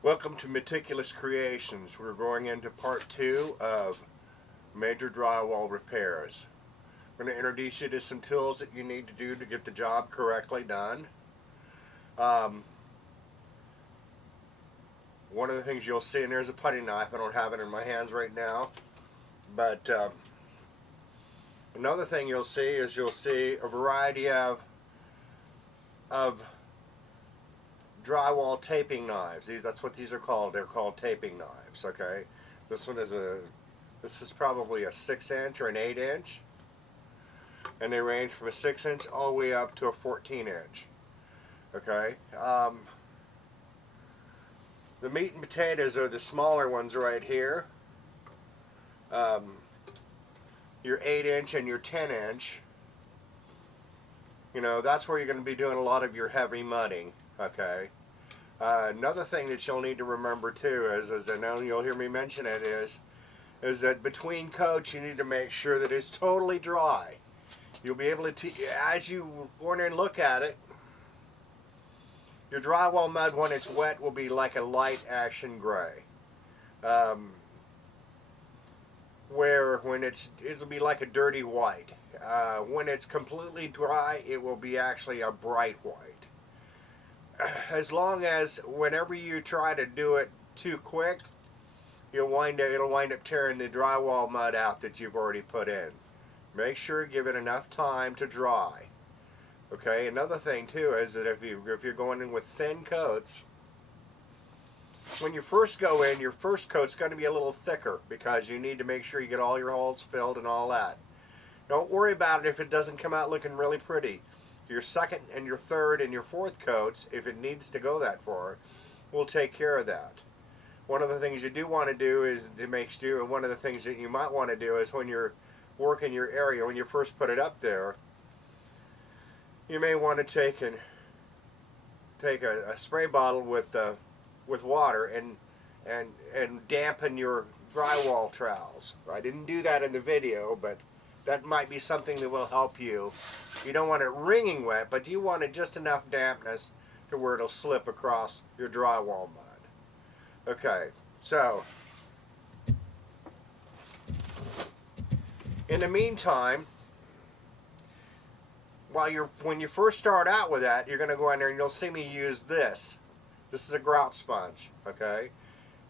Welcome to Meticulous Creations. We're going into part 2 of major drywall repairs. I'm going to introduce you to some tools that you need to do to get the job correctly done. One of the things you'll see, and there's a putty knife. I don't have it in my hands right now. But another thing you'll see is a variety of drywall taping knives. That's what these are called. They're called taping knives. Okay, this is probably a 6-inch or an 8-inch, and they range from a 6-inch all the way up to a 14-inch. Okay, the meat and potatoes are the smaller ones right here. Your 8-inch and your 10-inch. You know, that's where you're going to be doing a lot of your heavy mudding. Okay. Another thing that you'll need to remember too is I know you'll hear me mention it, is that between coats you need to make sure that it's totally dry. You'll be able to, as you go in and look at it, your drywall mud when it's wet will be like a light ashen gray. Where when it'll be like a dirty white. When it's completely dry, it will be actually a bright white. As long as whenever you try to do it too quick, it'll wind up tearing the drywall mud out that you've already put in. Make sure you give it enough time to dry. Okay. Another thing too is that if you're going in with thin coats, when you first go in, your first coat's going to be a little thicker because you need to make sure you get all your holes filled and all that. Don't worry about it if it doesn't come out looking really pretty. Your second and your third and your fourth coats, if it needs to go that far, will take care of that. One of the things you do want to do is one of the things that you might want to do is when you're working your area, when you first put it up there, you may want to take a spray bottle with water and dampen your drywall trowels. I didn't do that in the video, but that might be something that will help you. You don't want it wringing wet, but you want it just enough dampness to where it'll slip across your drywall mud. Okay, so in the meantime, when you first start out with that, you're going to go in there and you'll see me use this. This is a grout sponge. Okay,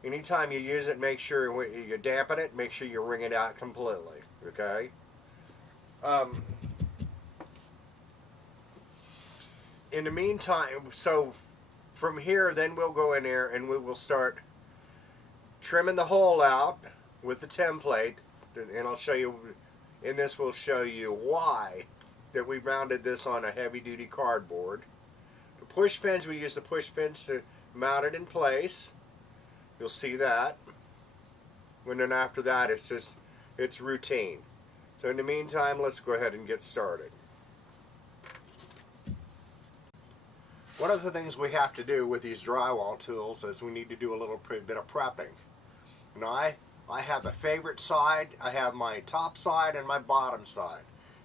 anytime you use it, make sure you dampen it. Make sure you wring it out completely. Okay. In the meantime, so from here, then we'll go in there and we will start trimming the hole out with the template, and I'll show you, in this we'll show you why that we mounted this on a heavy-duty cardboard. The push pins, we use the push pins to mount it in place. You'll see that. And then after that, it's routine. So in the meantime, let's go ahead and get started. One of the things we have to do with these drywall tools is we need to do a little bit of prepping. Now I have a favorite side. I have my top side and my bottom side.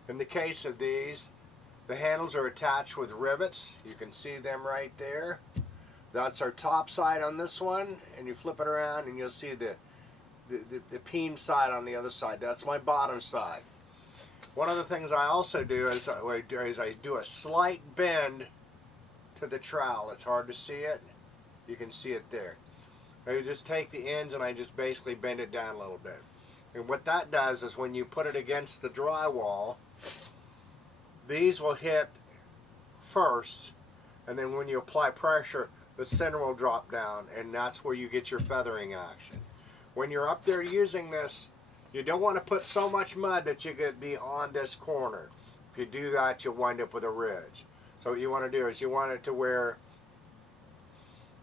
In the case of these, the handles are attached with rivets. You can see them right there. That's our top side on this one, and you flip it around and you'll see the peen side on the other side. That's my bottom side. One of the things I also do is I do a slight bend to the trowel. It's hard to see it. You can see it there. I just take the ends and I just basically bend it down a little bit. And what that does is when you put it against the drywall, these will hit first, and then when you apply pressure, the center will drop down, and that's where you get your feathering action. When you're up there using this, you don't want to put so much mud that you could be on this corner. If you do that, you'll wind up with a ridge. So what you want to do is you want it to where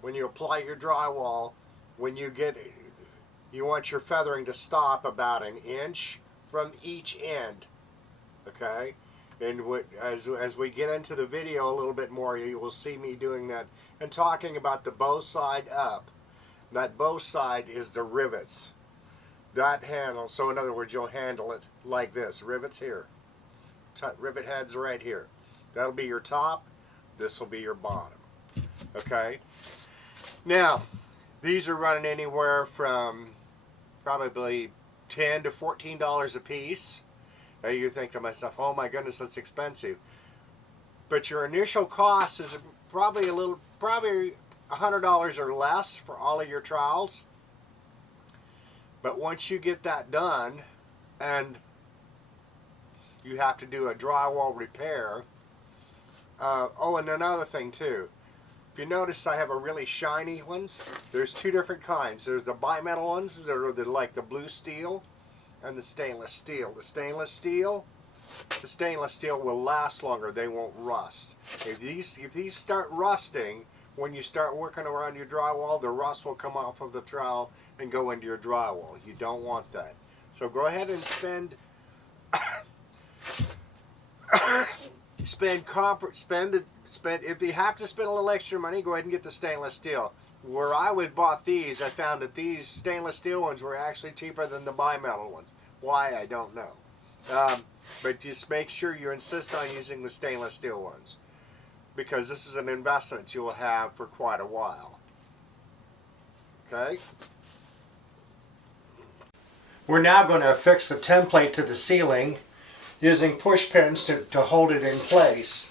when you apply your drywall, you want your feathering to stop about 1 inch from each end. Okay? And as we get into the video a little bit more, you will see me doing that and talking about the bow side up. That bow side is the rivets. That handle, so in other words, you'll handle it like this. Rivets here. Rivet heads right here. That'll be your top. This will be your bottom. Okay? Now, These are running anywhere from probably $10 to $14 a piece. Now you think to myself, oh my goodness, that's expensive. But your initial cost is probably $100 or less for all of your trowels. But once you get that done, and you have to do a drywall repair. Oh, and another thing too. If you notice, I have a really shiny ones. There's two different kinds. There's the bimetal ones that are like the blue steel, and the stainless steel. The stainless steel will last longer. They won't rust. If these start rusting, when you start working around your drywall, the rust will come off of the trowel and go into your drywall. You don't want that. So go ahead and spend if you have to spend a little extra money, go ahead and get the stainless steel. Where I bought these, I found that these stainless steel ones were actually cheaper than the bimetal ones. Why, I don't know. But just make sure you insist on using the stainless steel ones, because this is an investment you will have for quite a while. Okay? We're now going to affix the template to the ceiling using push pins to hold it in place.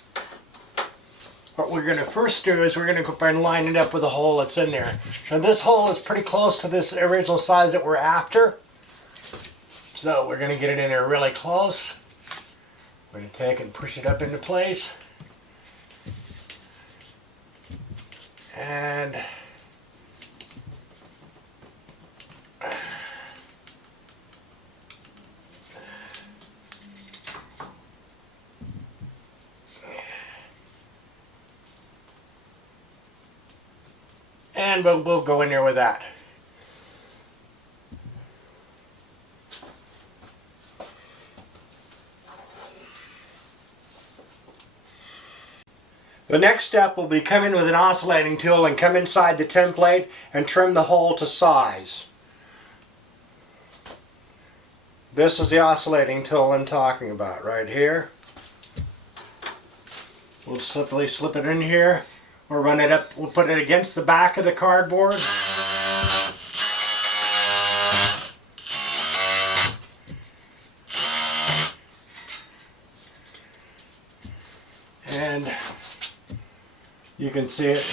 What we're going to first do is we're going to go and line it up with the hole that's in there. Now this hole is pretty close to this original size that we're after. So we're going to get it in there really close. We're going to take and push it up into place. And we'll go in there with that. The next step will be come in with an oscillating tool and come inside the template and trim the hole to size. This is the oscillating tool I'm talking about right here. We'll simply slip it in here. We'll run it up, we'll put it against the back of the cardboard. And you can see it.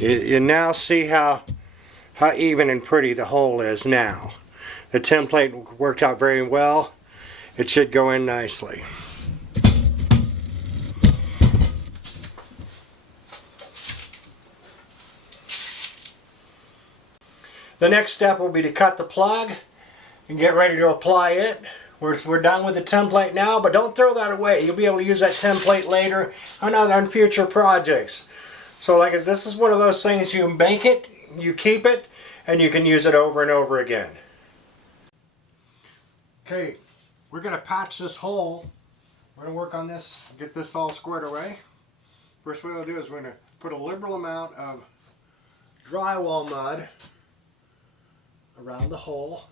You now see how even and pretty the hole is now. The template worked out very well. It should go in nicely. The next step will be to cut the plug and get ready to apply it. We're done with the template now, but don't throw that away. You'll be able to use that template later on future projects. So this is one of those things, you make it, you keep it, and you can use it over and over again. Okay, we're going to patch this hole. We're going to work on this, get this all squared away. First what we'll do is we're going to put a liberal amount of drywall mud around the hole.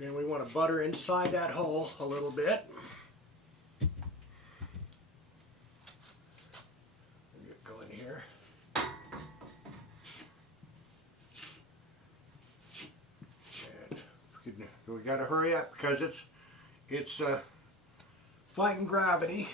And we want to butter inside that hole a little bit. we got to hurry up because it's fighting gravity.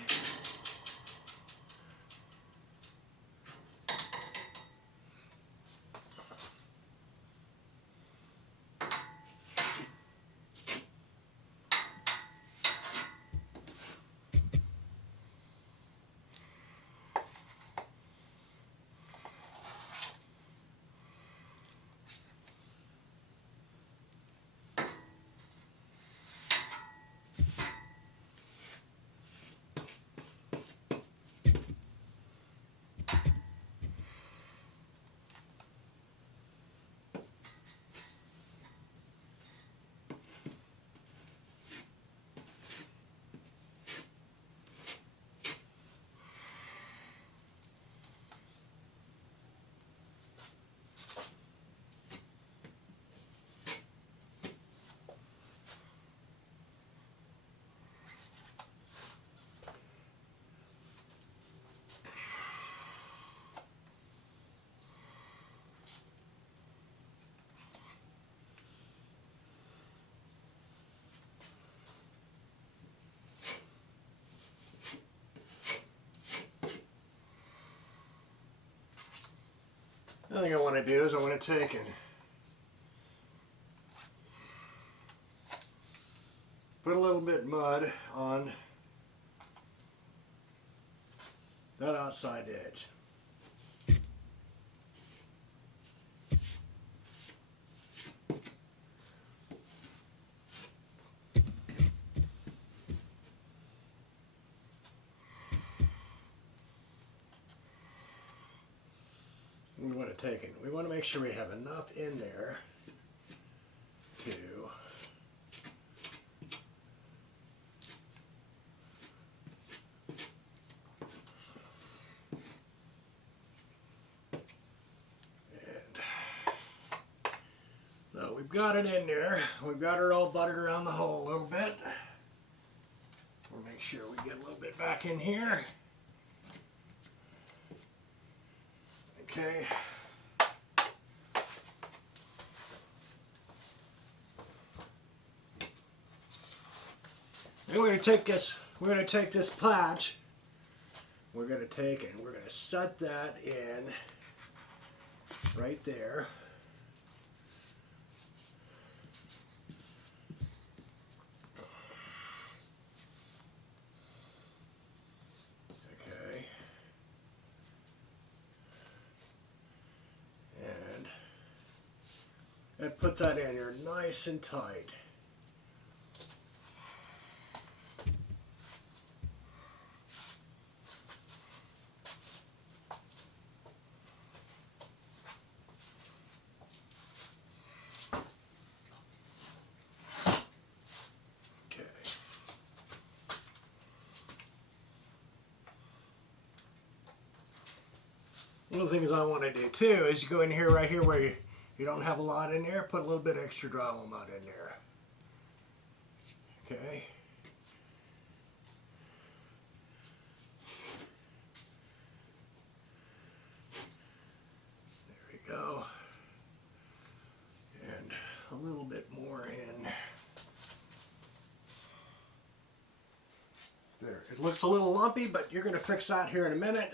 The other thing I want to do is I want to take and put a little bit of mud on that outside edge. We want to make sure we have enough in there to so we've got it in there. We've got it all buttered around the hole a little bit. We'll make sure we get a little bit back in here. Okay. Then we're going to take this patch, we're going to take and we're going to set that in right there. Okay. And that puts that in there nice and tight. One of the things I want to do too is you go in here, right here where you don't have a lot in there, put a little bit of extra drywall mud in there. Okay. There we go. And a little bit more in there. It looks a little lumpy, but you're going to fix that here in a minute.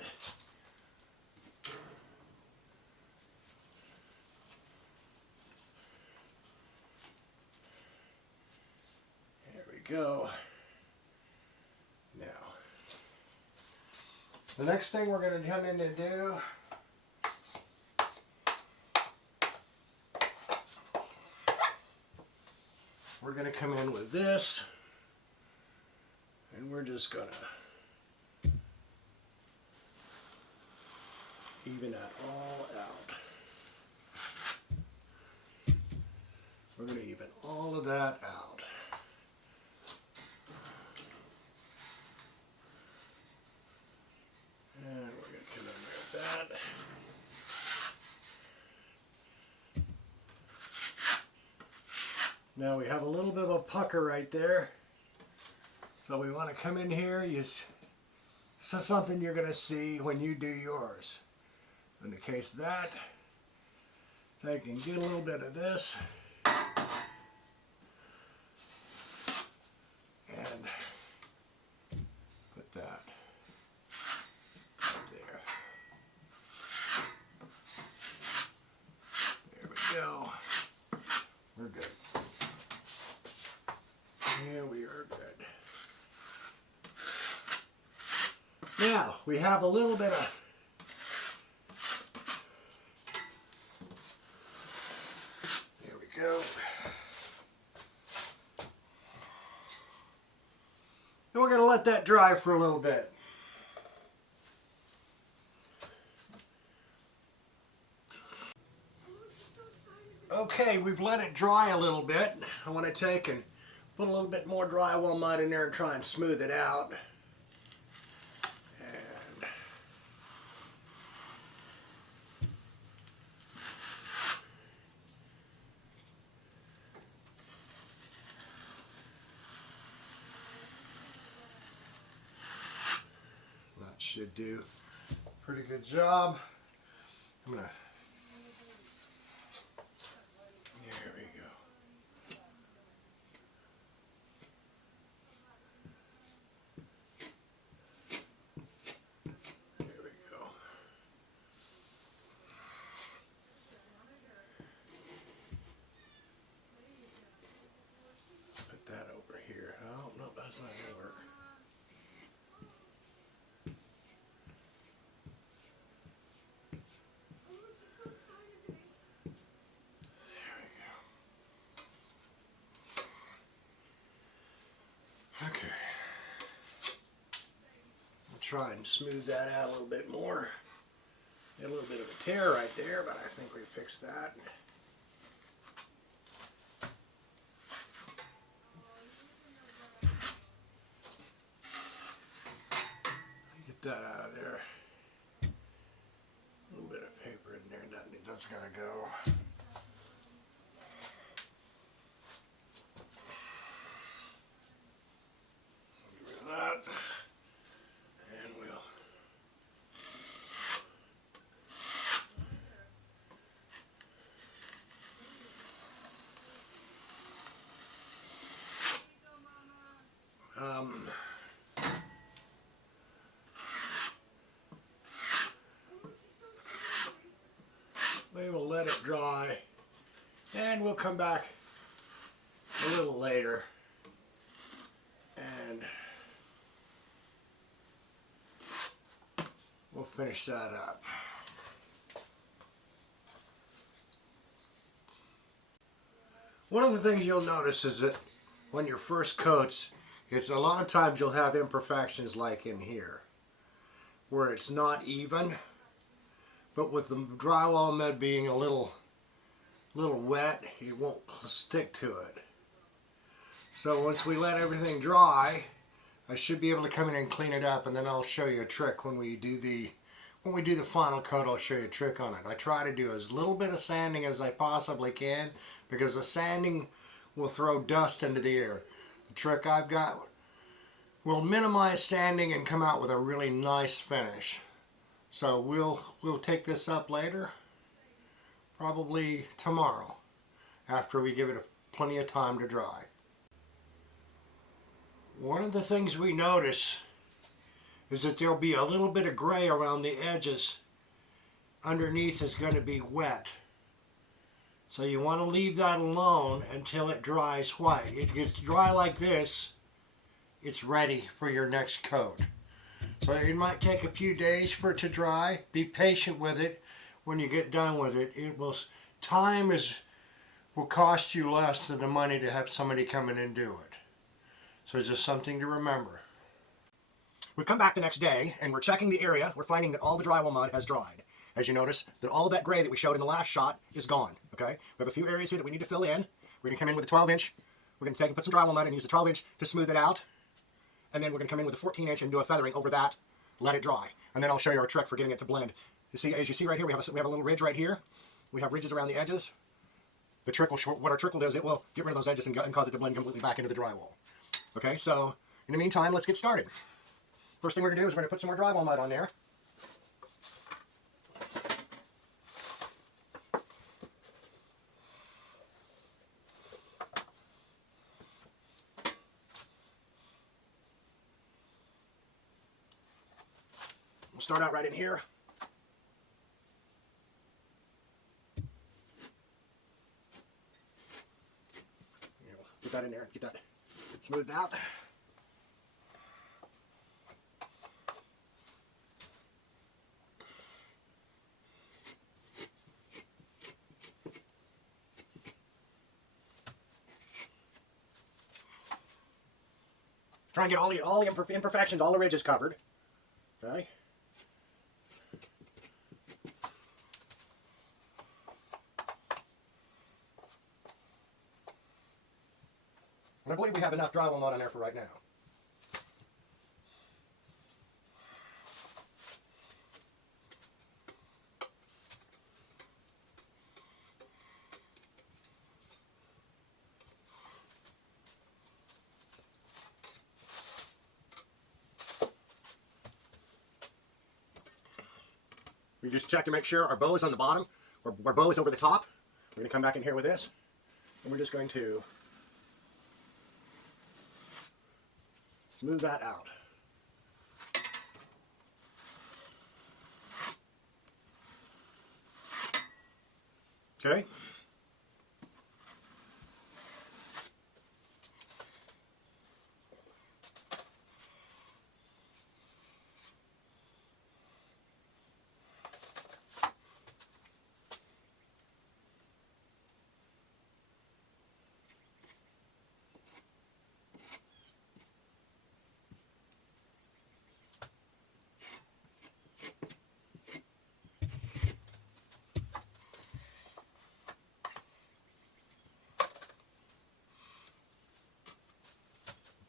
Go. Now, the next thing we're going to come in and do we're going to come in with this and we're just going to even that all out. We're going to even all of that out. And we're going to come in there with that. Now we have a little bit of a pucker right there. So we want to come in here. This is something you're going to see when you do yours. In the case of that, I can get a little bit of this. Now, we have a little bit of there we go. And we're going to let that dry for a little bit. Okay, we've let it dry a little bit. I want to take and put a little bit more drywall mud in there and try and smooth it out. And that should do a pretty good job. I'm going to There we go. There we go. Put that over here. Oh, no, that's not going to work. Okay. I'll try and smooth that out a little bit more. Got a little bit of a tear right there, but I think we fixed that. Get that out of there. A little bit of paper in there, that's gotta go. That, and we'll we will let it dry and we'll come back a little later and we'll finish that up. One of the things you'll notice is that when your first coats, it's a lot of times you'll have imperfections like in here, where it's not even, but with the drywall mud being a little wet, it won't stick to it. So once we let everything dry, I should be able to come in and clean it up, and then I'll show you a trick when we do the final coat. I'll show you a trick on it. I try to do as little bit of sanding as I possibly can, because the sanding will throw dust into the air. The trick I've got will minimize sanding and come out with a really nice finish. So we'll take this up later, probably tomorrow, after we give it plenty of time to dry. One of the things we notice is that there'll be a little bit of gray around the edges. Underneath is going to be wet. So you want to leave that alone until it dries white. It gets dry like this, it's ready for your next coat. So it might take a few days for it to dry. Be patient with it. When you get done with it, time will cost you less than the money to have somebody come in and do it. So it's just something to remember. We come back the next day and we're checking the area. We're finding that all the drywall mud has dried. As you notice, that all of that gray that we showed in the last shot is gone. Okay, we have a few areas here that we need to fill in. We're going to come in with a 12-inch. We're going to take and put some drywall mud and use a 12-inch to smooth it out. And then we're going to come in with a 14-inch and do a feathering over that. Let it dry, and then I'll show you our trick for getting it to blend. As you see right here, we have a little ridge right here. We have ridges around the edges. What our trick will do is it will get rid of those edges and cause it to blend completely back into the drywall. Okay, so in the meantime, let's get started. First thing we're going to do is we're going to put some more drywall mud on there. We'll start out right in here. Put that in there, get that smoothed out. Try and get all the imperfections, all the ridges covered. Okay. And I believe we have enough drywall mud on there for right now. We just check to make sure our bow is on the bottom, our bow is over the top. We're going to come back in here with this, and we're just going to smooth that out. Okay.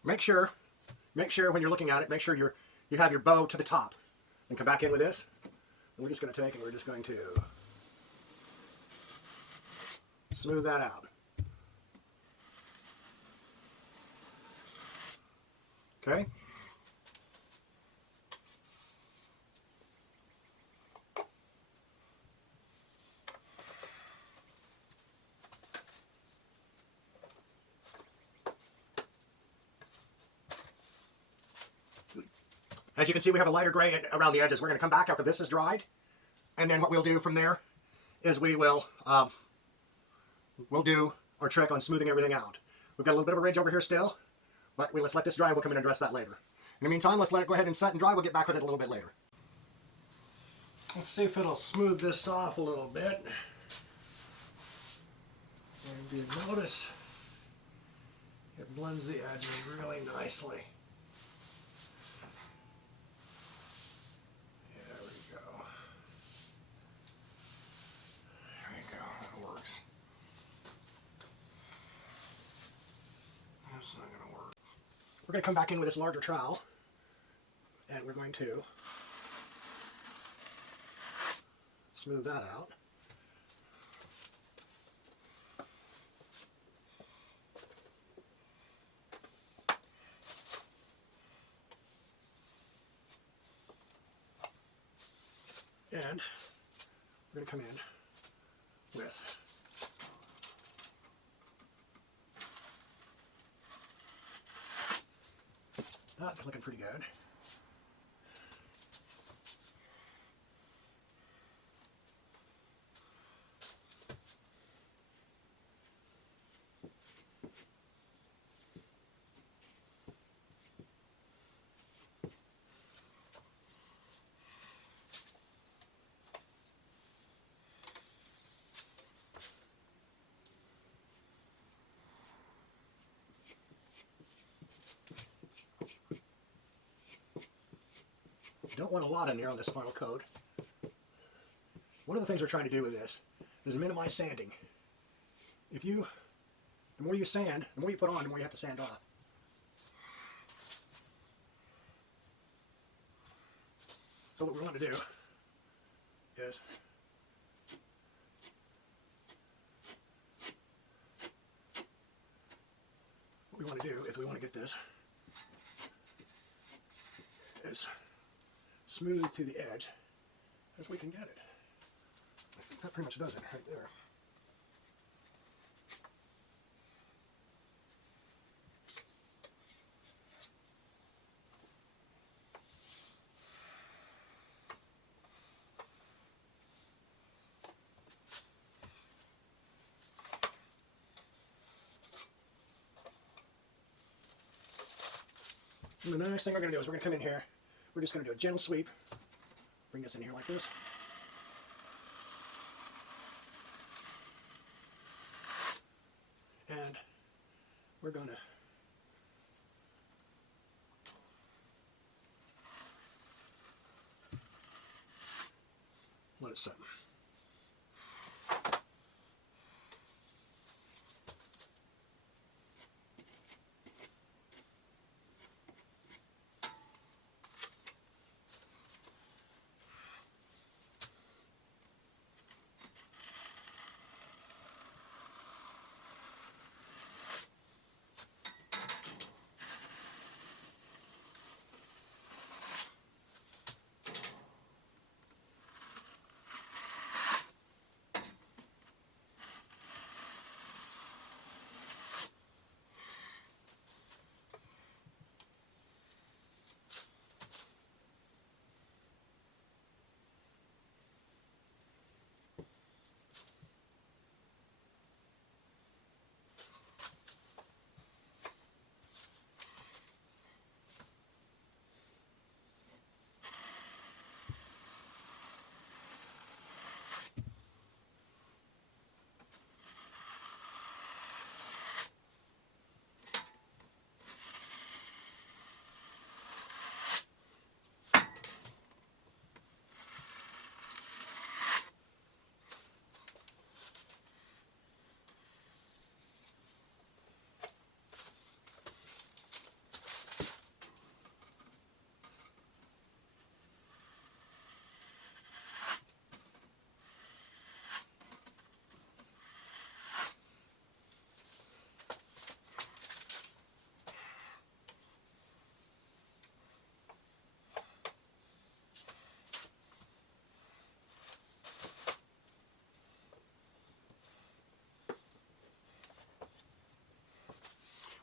Make sure when you're looking at it, make sure you have your bow to the top. And come back in with this. And we're just going to take and we're just going to smooth that out. Okay? As you can see, we have a lighter gray around the edges. We're going to come back after this is dried, and then what we'll do from there is we'll do our trick on smoothing everything out. We've got a little bit of a ridge over here still, but let's let this dry and we'll come in and address that later. In the meantime, let's let it go ahead and set and dry. We'll get back with it a little bit later. Let's see if it'll smooth this off a little bit. And you notice it blends the edges really nicely. There we go. There we go. That works. That's not going to work. We're going to come back in with this larger trowel, and we're going to smooth that out. And we're going to come in with that's looking pretty good. You don't want a lot in there on this final coat. One of the things we're trying to do with this is minimize sanding. The more you sand, the more you put on, the more you have to sand off. So what we want to do is we want to get this as smooth through the edge as we can get it. I think that pretty much does it right there. And the next thing we're going to do is we're going to come in here. We're just going to do a gentle sweep. Bring this in here like this. And we're going to let it set.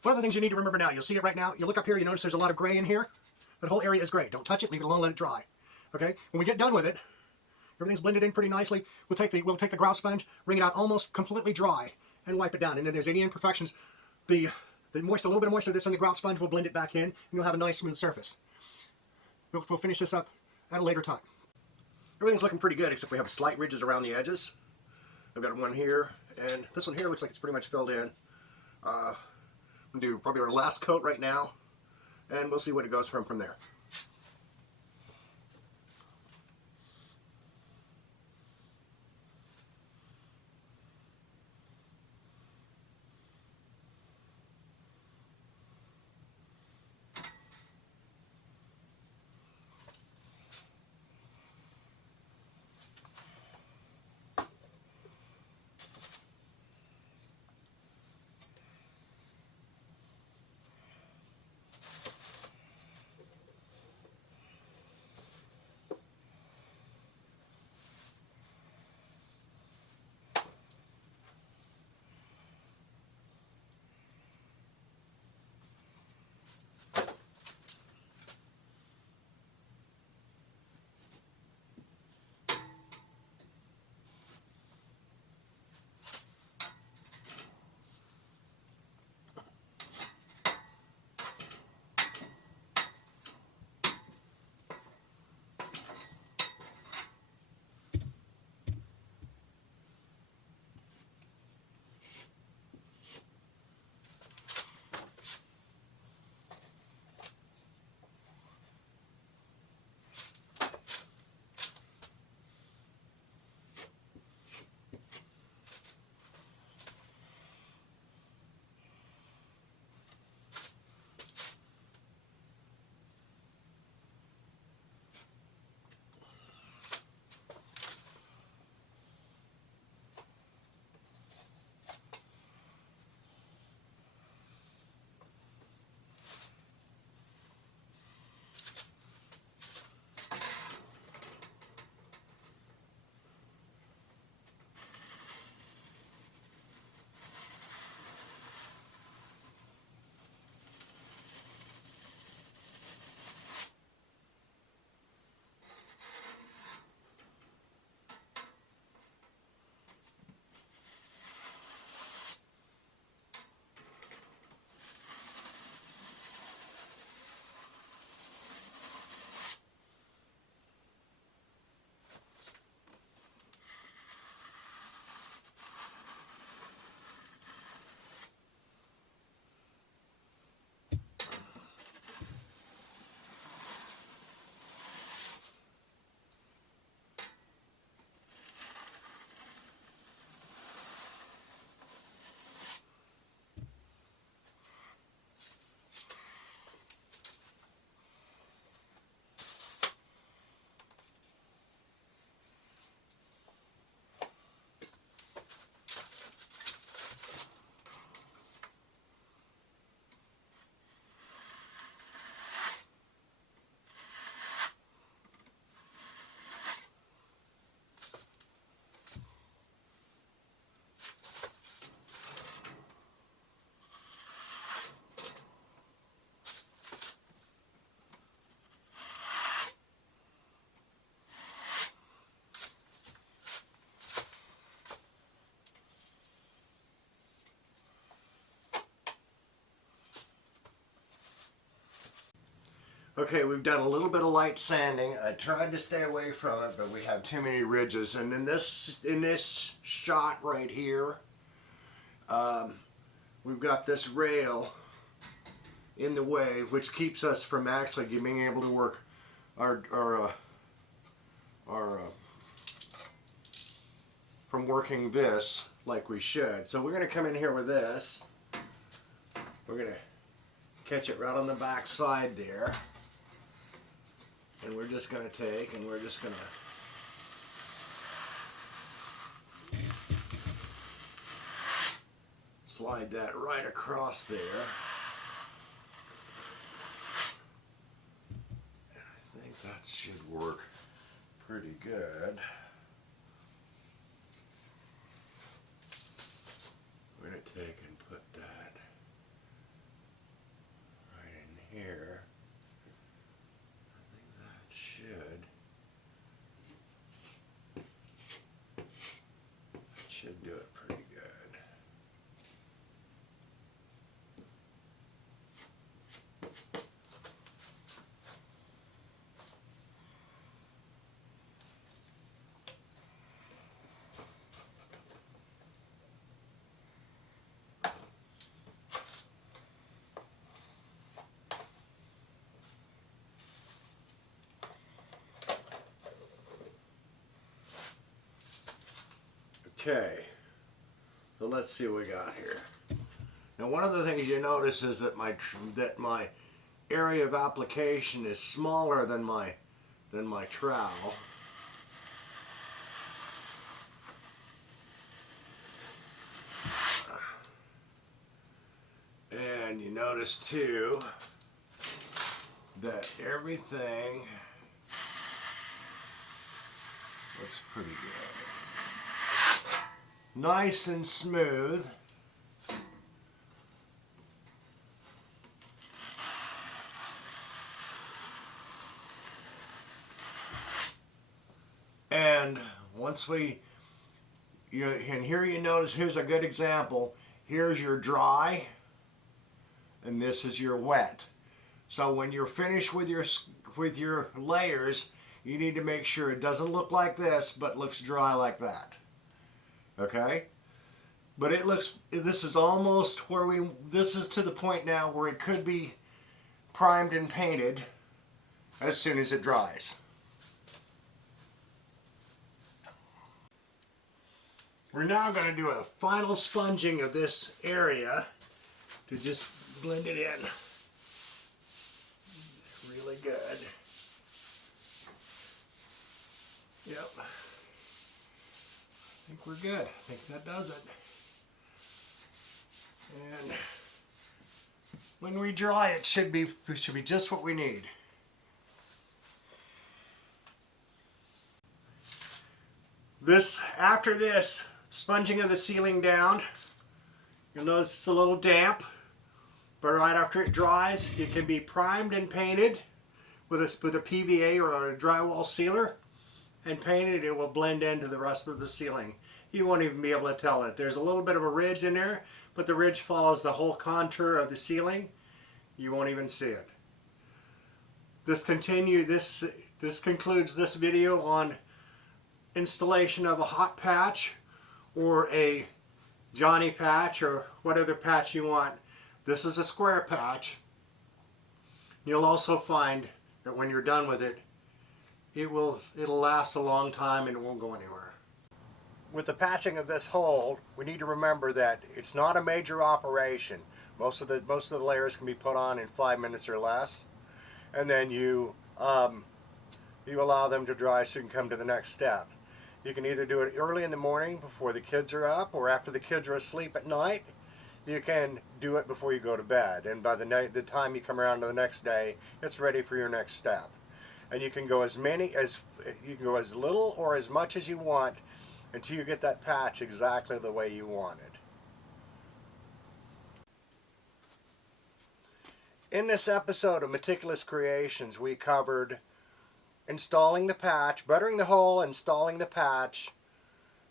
One of the things you need to remember now, you'll see it right now, you look up here, you notice there's a lot of gray in here. That whole area is gray. Don't touch it, leave it alone, let it dry. Okay? When we get done with it, everything's blended in pretty nicely. We'll take the grout sponge, wring it out almost completely dry, and wipe it down. And then there's any imperfections, the moisture, a little bit of moisture that's in the grout sponge, we'll blend it back in, and you'll have a nice smooth surface. We'll finish this up at a later time. Everything's looking pretty good, except we have slight ridges around the edges. I've got one here, and this one here looks like it's pretty much filled in. We'll do probably our last coat right now, and we'll see what it goes from there. Okay, we've done a little bit of light sanding. I tried to stay away from it, but we have too many ridges. And in this shot right here, we've got this rail in the way, which keeps us from actually being able to work from working this like we should. So we're going to come in here with this. We're going to catch it right on the back side there. And we're just going to take and we're just going to slide that right across there. And I think that should work pretty good. We're going to take and put that right in here. I think that should do it pretty good. Okay, so let's see what we got here. Now, one of the things you notice is that my area of application is smaller than my trowel. And you notice too that everything looks pretty good. Nice and smooth. And once and here you notice, here's a good example. Here's your dry, and this is your wet. So when you're finished with your layers, you need to make sure it doesn't look like this, but looks dry like that. Okay? But this is almost this is to the point now where it could be primed and painted as soon as it dries. We're now going to do a final sponging of this area to just blend it in really good. Yep. I think we're good. I think that does it. And when we dry, it should be just what we need. After this sponging of the ceiling down, you'll notice it's a little damp, but right after it dries, it can be primed and painted with a PVA or a drywall sealer, and painted. It will blend into the rest of the ceiling. You won't even be able to tell it. There's a little bit of a ridge in there, but the ridge follows the whole contour of the ceiling. You won't even see it. This concludes this video on installation of a hot patch or a Johnny patch or whatever patch you want. This is a square patch. You'll also find that when you're done with it, it'll last a long time and it won't go anywhere. With the patching of this hole, we need to remember that it's not a major operation. Most of the layers can be put on in 5 minutes or less, and then you allow them to dry so you can come to the next step. You can either do it early in the morning before the kids are up, or after the kids are asleep at night. You can do it before you go to bed, and by the time you come around to the next day, it's ready for your next step. And you can go as little or as much as you want until you get that patch exactly the way you want it. In this episode of Meticulous Creations, we covered installing the patch, buttering the hole, installing the patch,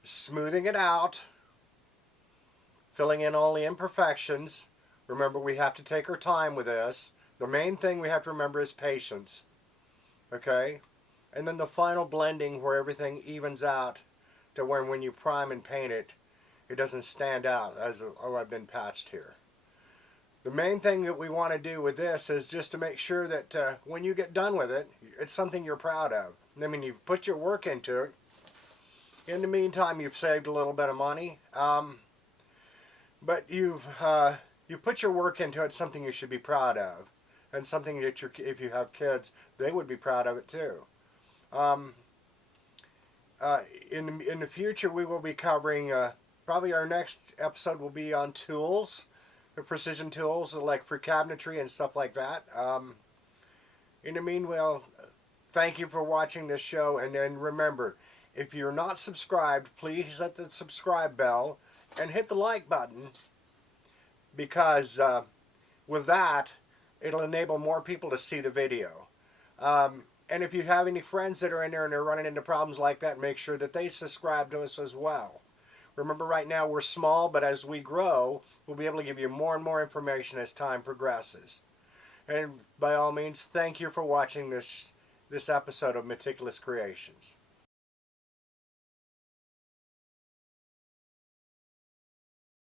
smoothing it out, filling in all the imperfections. Remember, we have to take our time with this. The main thing we have to remember is patience. Okay? And then the final blending where everything evens out to where when you prime and paint it, it doesn't stand out as, oh, I've been patched here. The main thing that we want to do with this is just to make sure that when you get done with it, it's something you're proud of. I mean, you've put your work into it. In the meantime, you've saved a little bit of money. But you put your work into it, something you should be proud of. And something that if you have kids, they would be proud of it too. In the future, we will be covering, probably our next episode will be on tools, the precision tools like for cabinetry and stuff like that. In the meanwhile, thank you for watching this show, and then remember, if you're not subscribed, please hit the subscribe bell and hit the like button, because with that, it'll enable more people to see the video. And if you have any friends that are in there and they're running into problems like that, make sure that they subscribe to us as well. Remember, right now we're small, but as we grow, we'll be able to give you more and more information as time progresses. And by all means, thank you for watching this episode of Meticulous Creations.